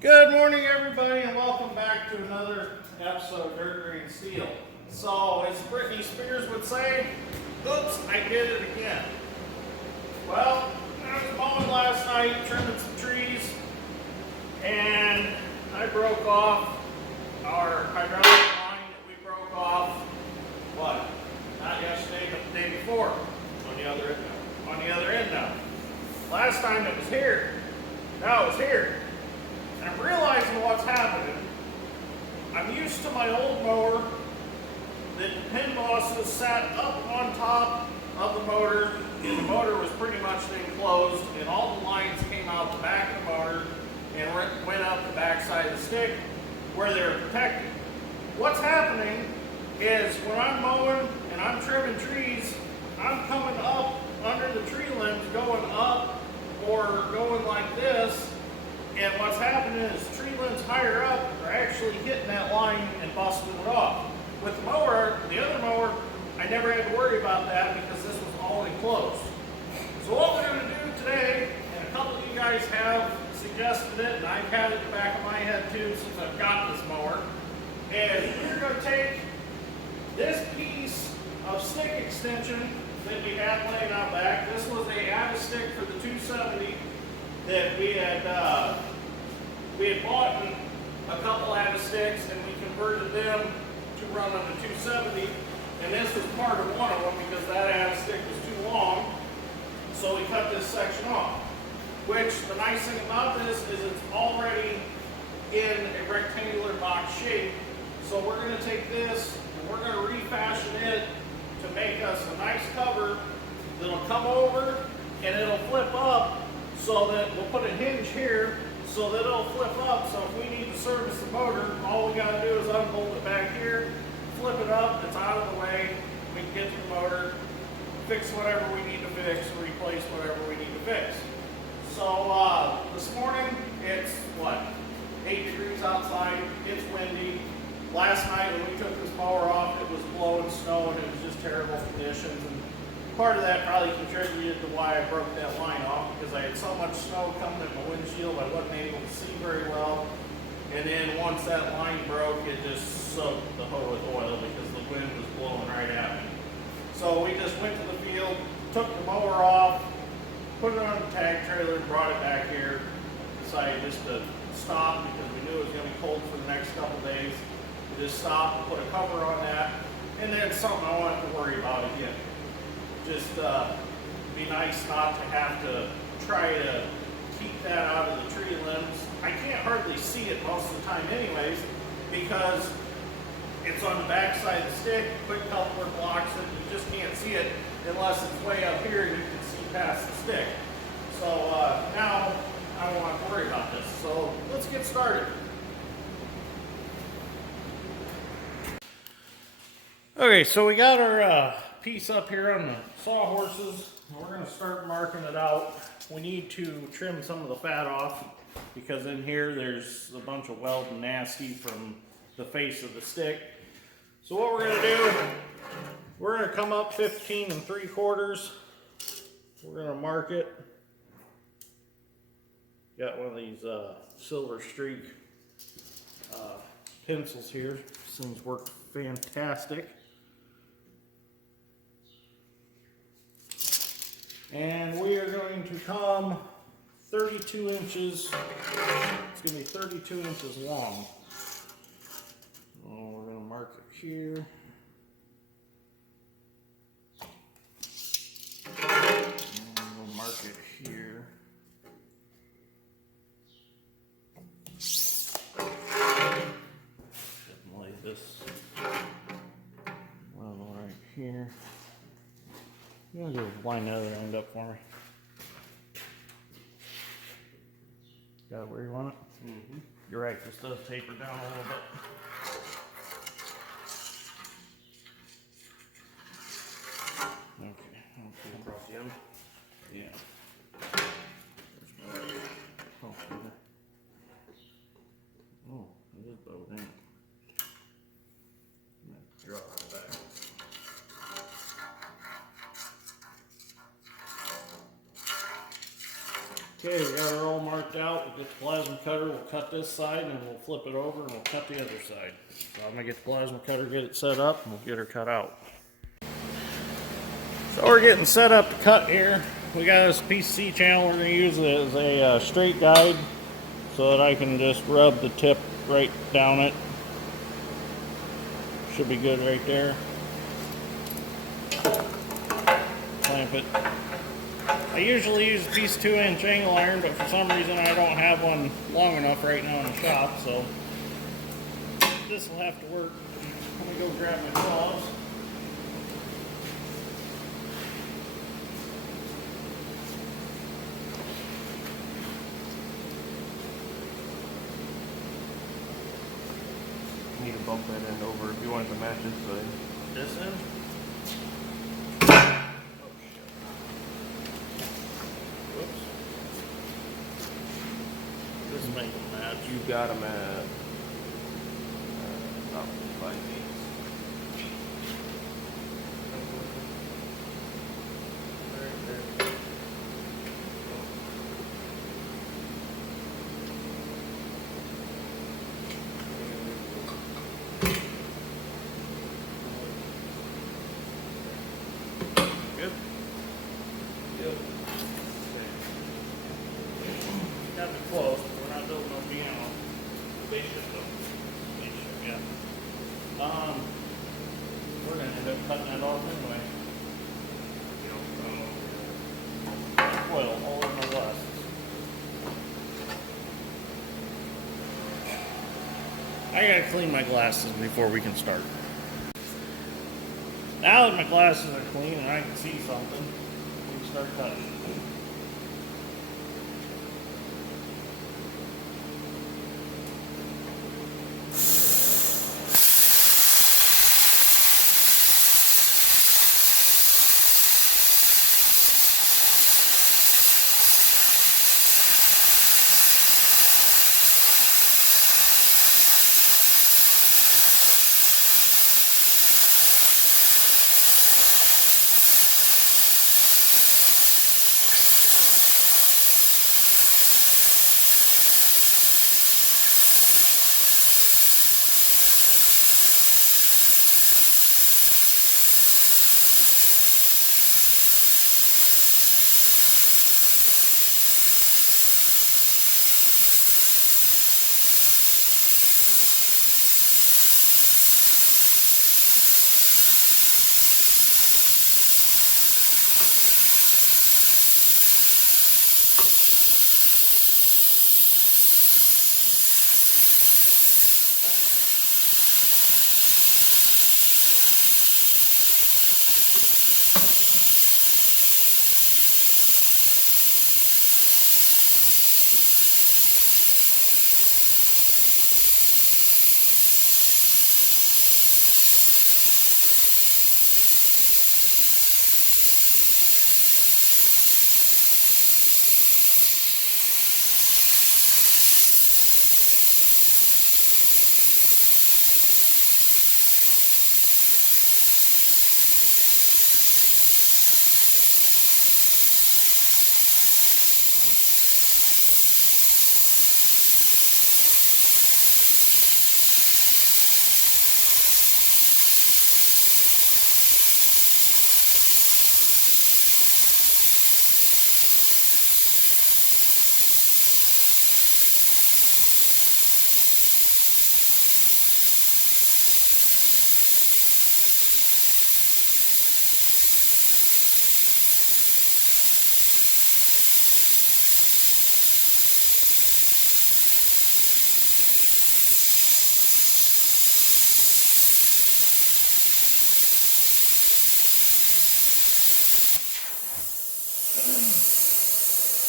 Good morning, everybody, and welcome back to another episode of Dirt Green Steel. So, as Britney Spears would say, oops, I did it again. Well, I was mowing last night, trimming some trees, and I broke off our hydraulic line that we broke off, not yesterday, but the day before, on the other end now. Last time it was here, now it's here. And I'm realizing what's happening. I'm used to my old mower that the pin bosses sat up on top of the motor, and the motor was pretty much enclosed, and all the lines came out the back of the motor and went up the back side of the stick where they were protected. What's happening is when I'm mowing and I'm trimming trees, I'm coming up under the tree limbs, going up or going like this. And what's happening is tree limbs higher up are actually hitting that line and busting it off. With the mower, the other mower, I never had to worry about that because this was all enclosed. So what we're going to do today, and a couple of you guys have suggested it, and I've had it in the back of my head too since I've got this mower, is we're going to take this piece of stick extension that we have laying out back. This was a added stick for the 270 that we had bought a couple added sticks, and we converted them to run on the 270, and this was part of one of them because that added stick was too long, so we cut this section off. Which, the nice thing about this is it's already in a rectangular box shape, so we're going to take this and we're going to refashion it to make us a nice cover that'll come over and it'll flip up, so that we'll put a hinge here so that it'll flip up. So if we need to service the motor, all we got to do is unbolt it back here, flip it up, it's out of the way, we can get to the motor, fix whatever we need to fix, replace whatever we need to fix. So this morning, it's 8 degrees outside, it's windy. Last night when we took this mower off, it was blowing snow and it was just terrible conditions. And part of that probably contributed to why I broke that line off, because I had so much snow coming at my windshield I wasn't able to see very well. And then once that line broke, it just soaked the hoe with oil because the wind was blowing right at me. So we just went to the field, took the mower off, put it on the tag trailer, brought it back here. Decided just to stop because we knew it was going to be cold for the next couple days. We just stopped and put a cover on that, and then something I wanted to worry about again. Just be nice not to have to try to keep that out of the tree limbs. I can't hardly see it most of the time anyways, because it's on the back side of the stick, quick coupler blocks it, you just can't see it unless it's way up here and you can see past the stick. So now I don't want to worry about this. So let's get started. Okay, so we got our piece up here on the sawhorses. We're going to start marking it out. We need to trim some of the fat off because in here there's a bunch of weld and nasty from the face of the stick. So what we're going to do, we're going to come up 15 3/4. We're going to mark it. Got one of these Silver Streak pencils here. These things work fantastic. And we are going to come 32 inches. It's going to be 32 inches long. So we're going to mark it here. And we'll mark it here. Shouldn't lay this level right here. I'm going to go line the other end up for me. Got it where you want it? Mm-hmm. You're right, this does taper down a little bit. Okay, I'll across the end. Yeah. There's my oh, it is bowed in. Draw it back. Okay, we got it all marked out. We'll get the plasma cutter, we'll cut this side, and we'll flip it over, and we'll cut the other side. So I'm gonna get the plasma cutter, get it set up, and we'll get her cut out. So we're getting set up to cut here. We got this piece of C-channel. We're gonna use it as a straight guide so that I can just rub the tip right down it. Should be good right there. Clamp it. I usually use a piece of 2-inch angle iron, but for some reason I don't have one long enough right now in the shop, so this will have to work. Let me go grab my claws. Need to bump that end over if you want it to match this side. This end? This make them match. You got them at about 5/8. Right there. Good? Good. Got to be close. We're not building no piano. Spaceship though. Spaceship, yeah. We're gonna end up cutting that off anyway. Oil all over my glasses. I gotta clean my glasses before we can start. Now that my glasses are clean and I can see something, we can start cutting.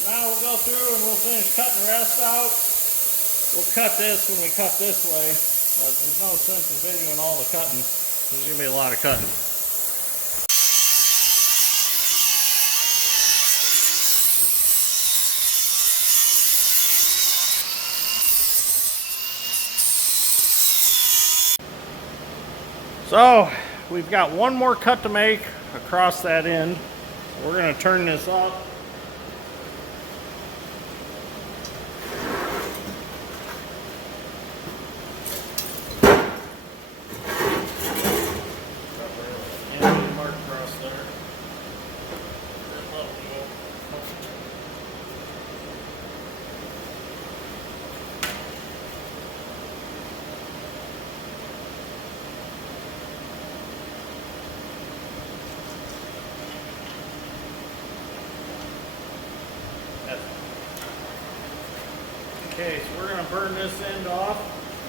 Now we'll go through and we'll finish cutting the rest out. We'll cut this when we cut this way, but there's no sense in videoing all the cutting. There's going to be a lot of cutting. So we've got one more cut to make across that end. We're going to turn this up. Okay, so we're going to burn this end off,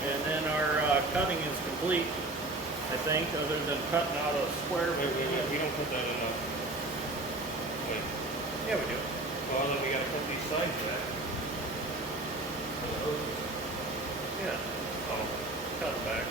and then our cutting is complete, I think, other than cutting out a square. Wait, we don't put that in a... Wait. Yeah, we do. Well, then we gotta cut these sides back. For the hoses. Yeah, Oh. cut it back.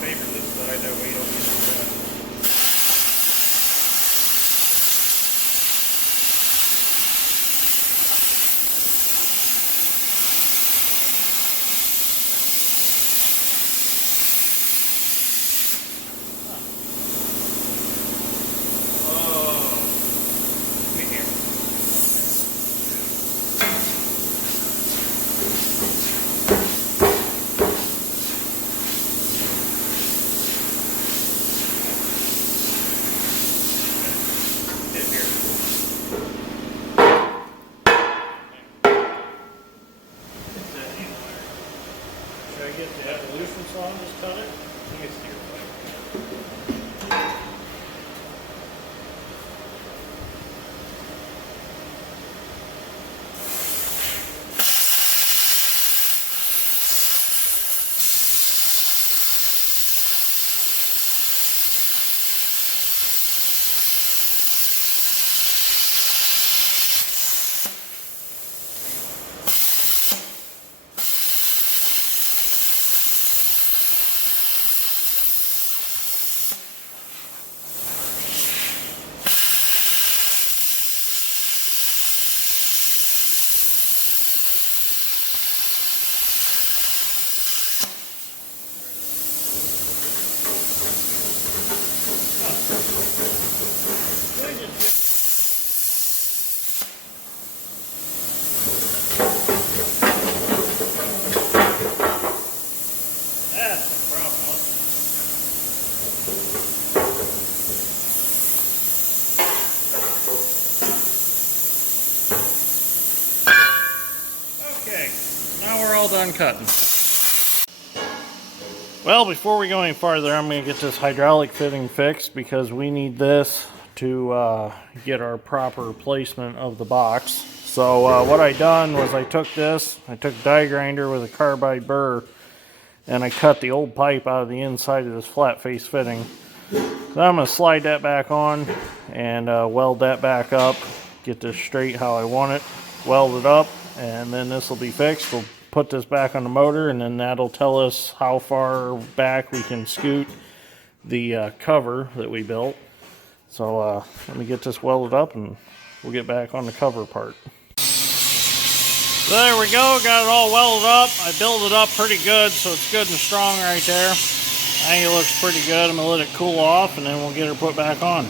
Favor this side, that way you don't get the rest. Oh. Give me a hammer. Hit here. Get that handle there. Should I get the evolution saw and just cut it? Let me see your pipe. That's the problem. Okay, now we're all done cutting. Well, before we go any farther, I'm going to get this hydraulic fitting fixed because we need this to get our proper placement of the box. So what I done was I took a die grinder with a carbide burr, and I cut the old pipe out of the inside of this flat face fitting. So I'm going to slide that back on and weld that back up, get this straight how I want it, weld it up, and then this will be fixed. We'll put this back on the motor, and then that'll tell us how far back we can scoot the cover that we built. So let me get this welded up and we'll get back on the cover part. So there we go, got it all welded up. I built it up pretty good, so it's good and strong right there. I think it looks pretty good. I'm gonna let it cool off and then we'll get her put back on.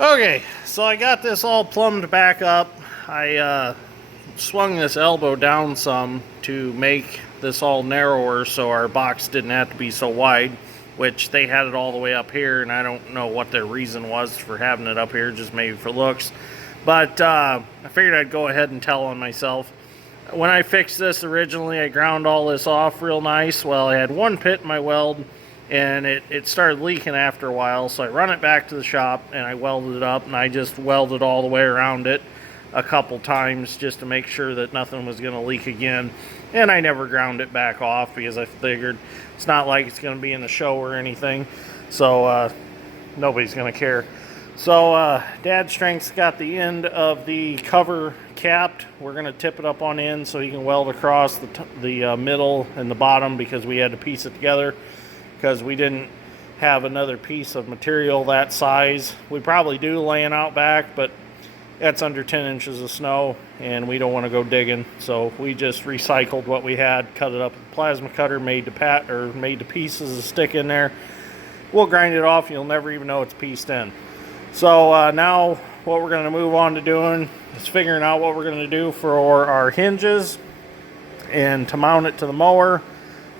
Okay, so I got this all plumbed back up. I swung this elbow down some to make this all narrower so our box didn't have to be so wide, which they had it all the way up here, and I don't know what their reason was for having it up here, just maybe for looks. But I figured I'd go ahead and tell on myself. When I fixed this originally, I ground all this off real nice. Well, I had one pit in my weld, and it started leaking after a while, so I run it back to the shop, and I welded it up, and I just welded all the way around it a couple times just to make sure that nothing was going to leak again. And I never ground it back off because I figured it's not like it's going to be in the show or anything, so nobody's going to care. So Dad Strength's got the end of the cover capped. We're going to tip it up on end so he can weld across the middle and the bottom, because we had to piece it together because we didn't have another piece of material that size. We probably do laying out back, but that's under 10 inches of snow and we don't want to go digging. So we just recycled what we had, cut it up with a plasma cutter, made the pieces to stick in there. We'll grind it off. You'll never even know it's pieced in. So now what we're going to move on to doing is figuring out what we're going to do for our hinges and to mount it to the mower.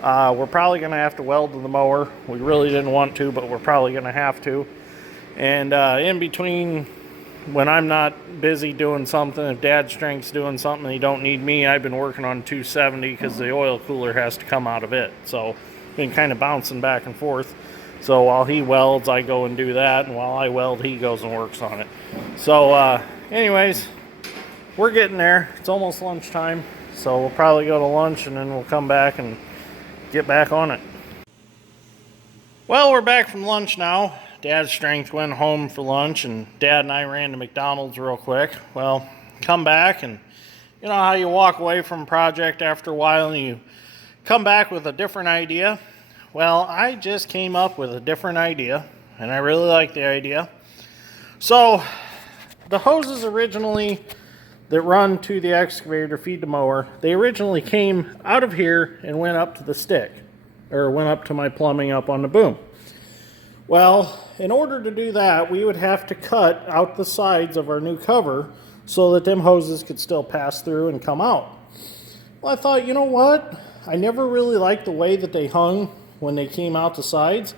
We're probably going to have to weld to the mower. We really didn't want to, but we're probably going to have to. And in between, when I'm not busy doing something, if Dad Strength's doing something and he don't need me, I've been working on 270 because the oil cooler has to come out of it. So been kind of bouncing back and forth. So while he welds, I go and do that, and while I weld, he goes and works on it. So anyways, we're getting there. It's almost lunchtime, so we'll probably go to lunch and then we'll come back and get back on it. Well, we're back from lunch now. Dad's Strength went home for lunch, and Dad and I ran to McDonald's real quick. Well, come back, and you know how you walk away from a project after a while and you come back with a different idea? Well, I just came up with a different idea, and I really like the idea. So, the hoses originally that run to the excavator to feed the mower, they originally came out of here and went up to the stick, or went up to my plumbing up on the boom. Well, in order to do that, we would have to cut out the sides of our new cover so that them hoses could still pass through and come out. Well, I thought, you know what? I never really liked the way that they hung when they came out the sides.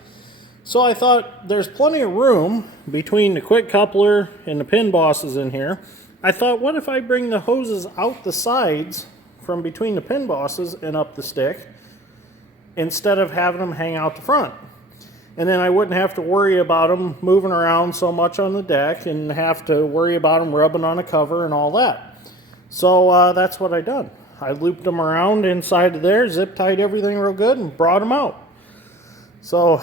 So I thought there's plenty of room between the quick coupler and the pin bosses in here. I thought, what if I bring the hoses out the sides from between the pin bosses and up the stick instead of having them hang out the front? And then I wouldn't have to worry about them moving around so much on the deck and have to worry about them rubbing on a cover and all that. So that's what I done. I looped them around inside of there, zip tied everything real good, and brought them out. So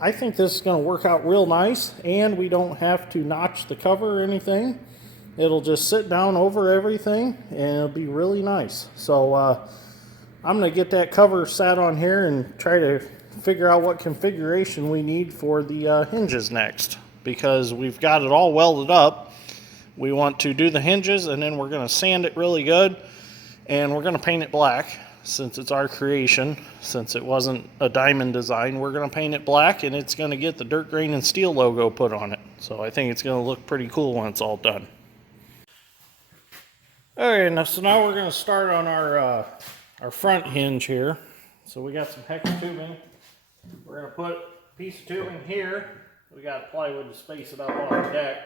I think this is going to work out real nice, and we don't have to notch the cover or anything. It'll just sit down over everything, and it'll be really nice. So I'm going to get that cover sat on here and try to figure out what configuration we need for the hinges next, because we've got it all welded up. We want to do the hinges, and then we're going to sand it really good, and we're going to paint it black. Since it's our creation, since it wasn't a diamond design, we're going to paint it black, and it's going to get the Dirt Grain and Steel logo put on it. So I think it's going to look pretty cool when it's all done. Alright, so now we're going to start on our front hinge here. So we got some hex tubing. We're going to put a piece of tubing here. We got plywood to space it up on the deck.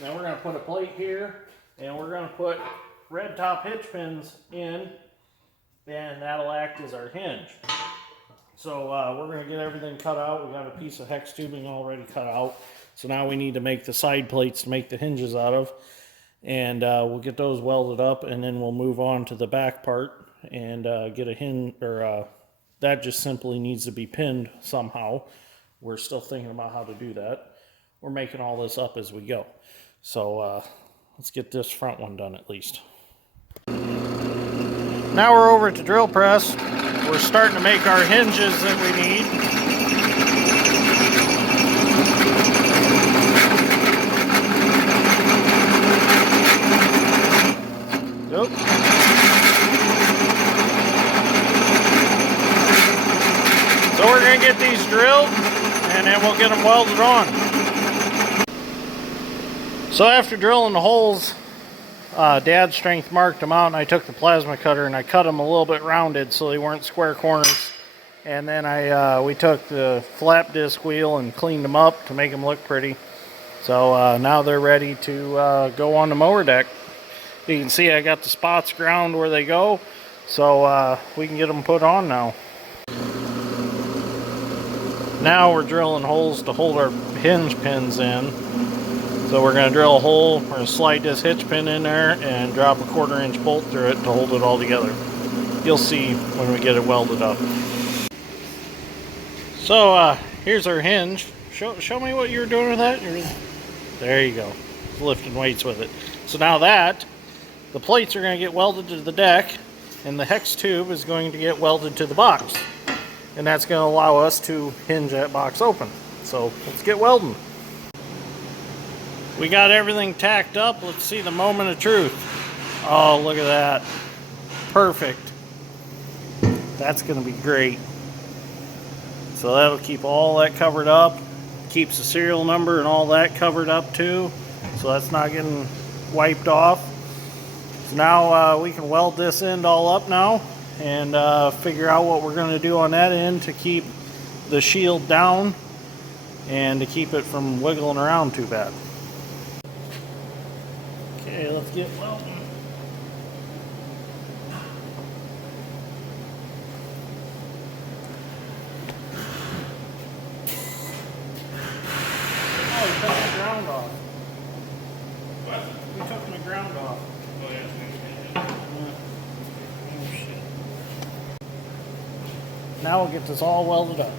Now we're going to put a plate here, and we're going to put red top hitch pins in, and that'll act as our hinge. So we're going to get everything cut out. We got a piece of hex tubing already cut out. So now we need to make the side plates to make the hinges out of. And we'll get those welded up, and then we'll move on to the back part and get a hinge, or that just simply needs to be pinned somehow. We're still thinking about how to do that. We're making all this up as we go. So let's get this front one done at least. Now we're over at the drill press. We're starting to make our hinges that we need. Yep. So we're going to get these drilled, and then we'll get them welded on. So after drilling the holes, Dad's Strength marked them out, and I took the plasma cutter and I cut them a little bit rounded so they weren't square corners. And then we took the flap disc wheel and cleaned them up to make them look pretty. So now they're ready to go on the mower deck. You can see I got the spots ground where they go, so we can get them put on now. Now we're drilling holes to hold our hinge pins in. So we're going to drill a hole, we're going to slide this hitch pin in there and drop a 1/4 inch bolt through it to hold it all together. You'll see when we get it welded up. So here's our hinge. Show me what you were doing with that. There you go. Lifting weights with it. So now the plates are going to get welded to the deck, and the hex tube is going to get welded to the box. And that's going to allow us to hinge that box open. So let's get welding. We got everything tacked up. Let's see the moment of truth. Oh, look at that. Perfect. That's going to be great. So that'll keep all that covered up. Keeps the serial number and all that covered up too. So that's not getting wiped off. So now we can weld this end all up now and figure out what we're going to do on that end to keep the shield down and to keep it from wiggling around too bad. Okay, let's get welding. Oh, we took the ground off. What? We took the ground off. Oh, yeah. Oh, shit. Now we'll get this all welded up.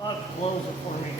I'll have to close it for me.